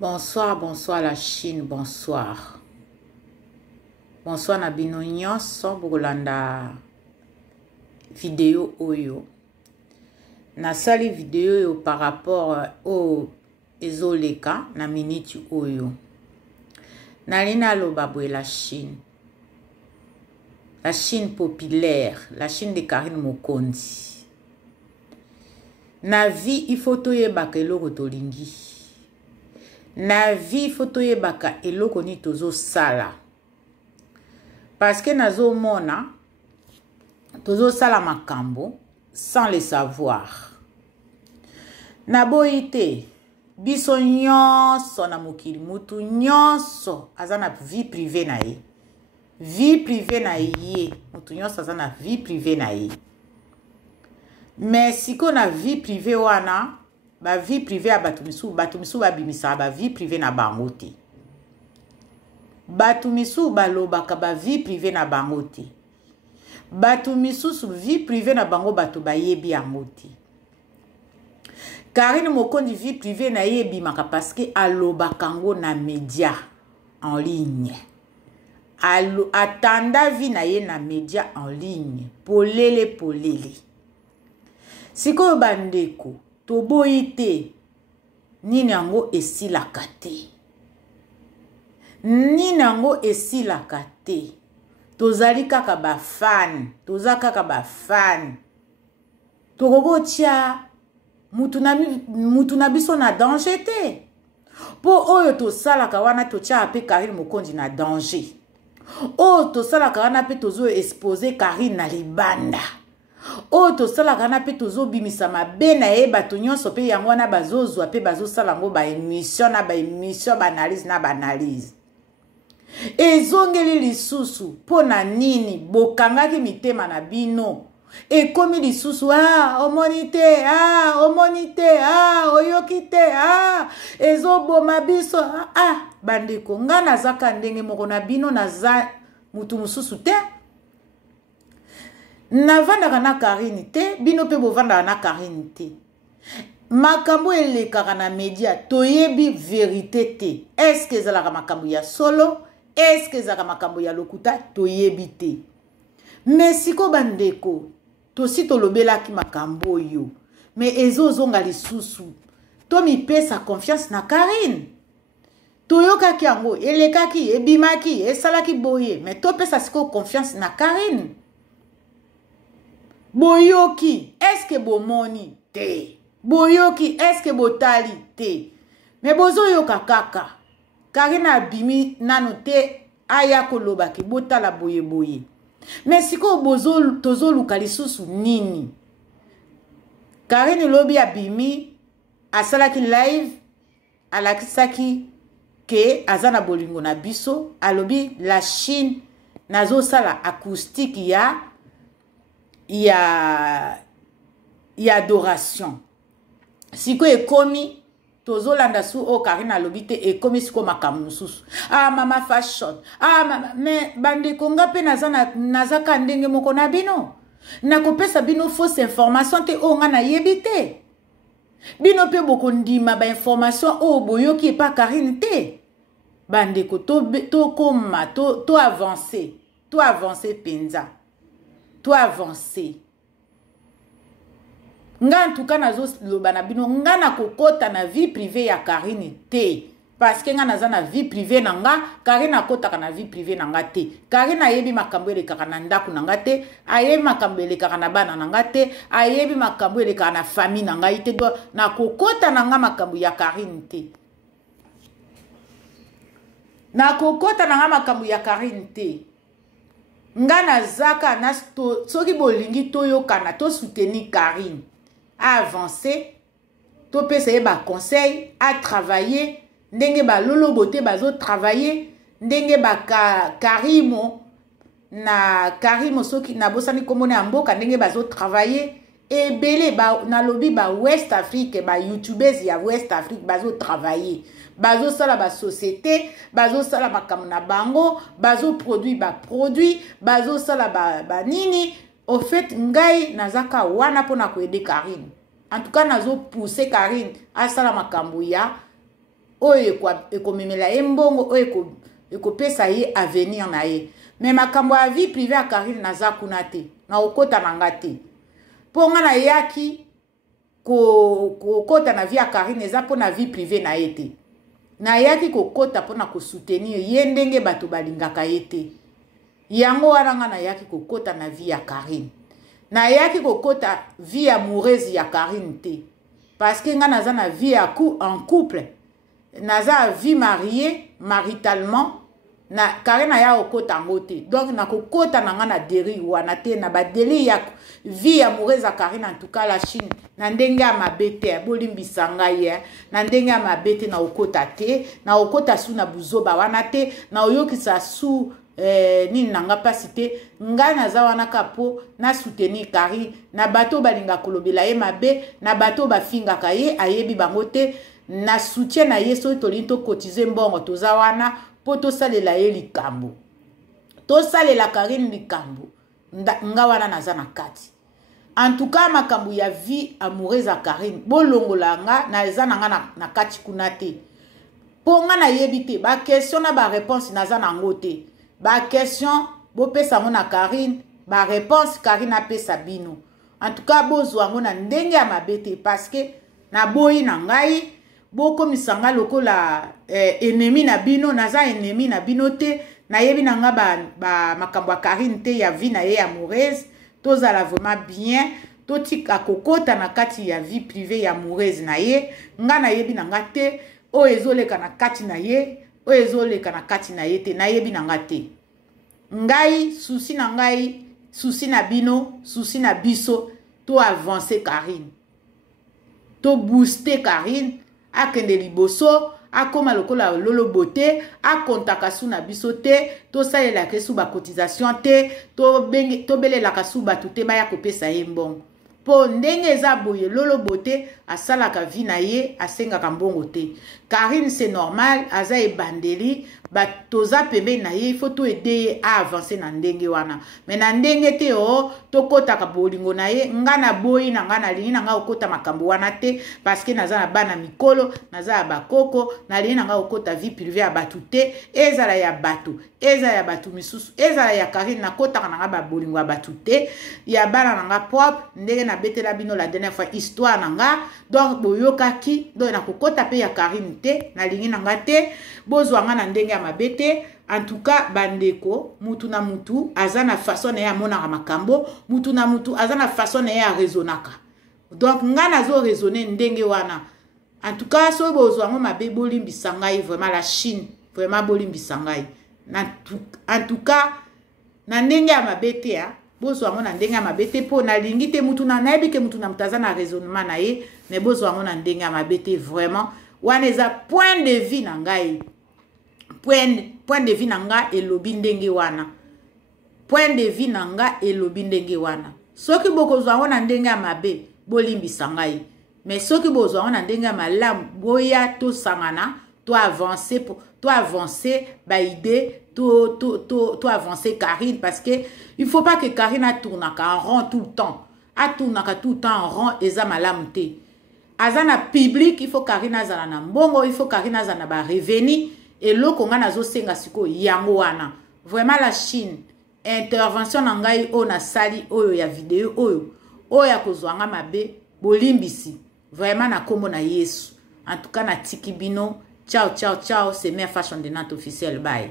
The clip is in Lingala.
Bonsoir, bonsoir la Chine, bonsoir. Bonsoir na bino nyonso bokolanda vidéo oyo. Nasali vidéo yo par rapport au ezoleka na minute oyo. Nalina loba boye la Chine. La Chine populaire, la Chine de Karine Mokonzi. Na vie il faut toyebaka eloko tolingi. Na vie photo yebaka eloko ni tozo sala. Parce que nazo mona tozo sala makambo sans le savoir. Na boite biso nyonso na mokili mutu nyonso azana vie privée na ye. Vie privée na ye. Mutu nyonso azana vie privée na ye. Mais si qu'on a vie privée wana ba vie privée a batumisu ba bimisa ba vie privée na bango te. Batumisu ba lobaka ba vie privée na bango te. Batumisu su vie privée na bango batu ba yebi yango te. Karine Mokonzi vie privée na yebi maka parce que alobaka ngo na média en ligne. Atanda vie na ye na média en ligne. Polele. Siko bandeko toboite nini yango esilaka te. Nini yango esilaka te. Tozali kaka ba fan. Toza kaka ba fan. Tokobotia mutu na biso na danger te. Po oyo tosalaka wana totia ape Karine Mokonzi na danger. Oyo tosalaka wana pe tozo expose Karine na libanda. O to sala kana pe tozo bimisa mabe na ye bato nyonso pe yango na bazozwa pe bazosala ngo ba émission na ba analyse. Ezongeli lisusu pona nini bokangaki mitema na bino. Ekomi lisusu omonite oyokite ezoboma biso bandeko nga nazaka ndenge moko na bino naza mutu mususu te. Navandaka na Karine te, bino pe bovandaka na Karine te. Makambo elekaka na media, toyebi vérité te. Est-ce que ezalaka makambo ya solo? Est-ce que ezalaka makambo ya lokuta? Toyebi te. Mais siko bandeko, tosi tolobelaki makambo yo. Mais ezozonga lisusu. To mi pesa confiance na Karine. Toyokaki yango, elekaki, ebimaki, esalaki boye. Mais to pesa siko confiance na Karine. Boyoki, est-ce que bomoni te? Boyoki, est-ce que botali te? Mais bozo yoka kaka. Karine abimi nano te aya kolobaki botala boye. Mais siko bozo tozo luka lisusu nini? Karine lobi abimi asalaki live alakisaki ke azana bolingo na biso alobi la Chine nazo sala acoustique il y a adoration. Siko ekomi tozolanda su o Karine alobite ekomi siko makamususu. Mama fashion. Mama mais bande konga pe nazaka ndenge moko na bino. Nakopesa bino fausse information te o nga na yebite. Bino pe boko ndima ba information o boyoki pa Karine te. Bande ko to koma to avancer. To avancer penza. To avancer. Nga en tout cas nazo loba na bino nga na kokota na vie privée ya Karine te. Parce que nga naza na vie privée na nga, Karine akota na vie privée na nga te. Karine ayebi makambo elekaka na ndaku na nga te, ayebi makambo elekaka na bana na nga te, ayebi makambo elekaka na famille na nga ite do na kokota na nga makambo ya Karine te. Na kokota na nga makambo ya Karine te. Nga nazaka na soki bolingi toyokana to soutenir Karine à avancer to pesa ba conseil à travailler ndenge ba lolo bote bazo travailler ndenge ba Karimo soki na bosani komone amboka ndenge bazo travailler ebele ba na lobi ba West Afrique ba youtubers ya West Afrique bazo travailler bazo sala ba société bazo sala makambo na bango bazo produit bazo sala ba nini. Au fait ngai nazaka wana pona ko aider Karine. En tout cas nazo pousser Karine à sala makambo ya oyo ekomemela ye mbongo oyo ekopesa ye avenir na ye. Mais makambo ya vie privée ya Karine naza kuna te na okota na nga te. Po nga na yaki kokota na vie ya Karine eza po na vie privée na ye te. Na yaki kokota po na kosoutenir ye ndenge bato balingaka ye te. Yango wana nga na yaki kokota na vie ya Karine. Na yaki kokota vie amoureuse ya Karine te. Parce que nga naza na vie en couple. Naza vie mariée maritalement. Na Karine na ya okota ngote. Donc na kokota na nga na deri wana te na ba deli ya vie amoureuse ya Karine en tout cas la Chine. Na ndenge ya mabete bolimbisa ngai ya na ndenge ya mabete na okota te na okota su na buzoba wana te na oyokisa su nini nanga pasi te ngai naza wana kapo na soutenir Karine na bato balinga kolobela ye mabe na bato bafingaka ye ayebi bango te na soutien na ye so tolinto kotize mbongo toza wana po tosalela ye likambo tosalela Karine likambo nga wana naza na kati. En tout cas makambo ya vie amoureuse ya Karine bolongola nga na eza nanga na kati kuna te po nga na yebi te ba question na ba réponse naza nango te. Ba question bopesa ngo na Karine ba réponse Karine apesa bino. En tout cas bozwa ngo na ndenge ya mabete parce que na boyi na ngai boko misanga lokola ennemi na bino naza ennemi na bino te na yebi na nga ba makambo ya Karine te ya vie na ye amoureuse tozala vraiment bien totika kokota na kati ya vie privée ya amoureuse na ye nga na yebi na nga te o ezoleka na kati na ye o ezoleka na kati na ye te na yebi na nga te. Ngai souci na ngai souci na bino souci na biso to avancer Karine to booster Karine akende liboso akoma lokola lolo bote akontaka su na biso te to salela ke su ba cotisation te to belela ka su batu te baya kopesa ye mbongo po ndenge eza boye lolo bote asalaka vie na ye asengaka mbongo te. Karine c'est normal aza ebandeli batoza pembe na ye il faut to aider à avancer na ndenge wana mais na ndenge te to kotaka bolingo na ye nga na boyi na nga na lingi na nga okota makambo wana te parce que naza na bana mikolo naza ya bakoko na lingi na nga okota vie privée ya batu te ezala ya batu misusu ezala ya Karine na kotaka na nga ba bolingo ya batu te ya bana na nga propre ndenge na betela bino la dernière fois histoire na nga donc boyokaki donc na kokota pe ya Karine te na lingi na nga te bozwa nga na ndenge ya mabete. En tout cas bandeko mutu na mutu azana façon ya monaka makambo mutu na mutu azana façon ya raisonnaka donc nga nazo raisonner ndenge wana. En tout cas so bozwa ngo mabe bolimbisa ngai vraiment la Chine vraiment bolimbisa ngai en tout cas na ndenge ya mabete ya bozwa ngo na ndenge ya mabete po na lingi te mutu na nayebi ke mutu na mutaza na raisonnement na ye mais bozwa ngo na ndenge ya mabete vraiment wana eza point de vue na ngai point de vue na nga elobi ndenge wana point de vue na nga elobi ndenge wana soki bokozwa ngo na ndenge ya mabe bolimbisa ngai mais soki bozwa ngo na ndenge ya malamu boya to sangana to avancer ba idée to avancer Karine parce que il faut pas que Karine tourne en rond tout le temps en rond eza malamu te azana public il faut Karine azana na mbongo il faut Karine azana ba revenu et loko nga nazo senga siko yango wana vraiment la Chine intervention na ngai o na sali oyo ya video oyo ya kozwanga mabe bolimbisi vraiment na kombo na Yesu. En tout cas na tiki bino ciao c'est Mère Fashion de Nantes officiel bye.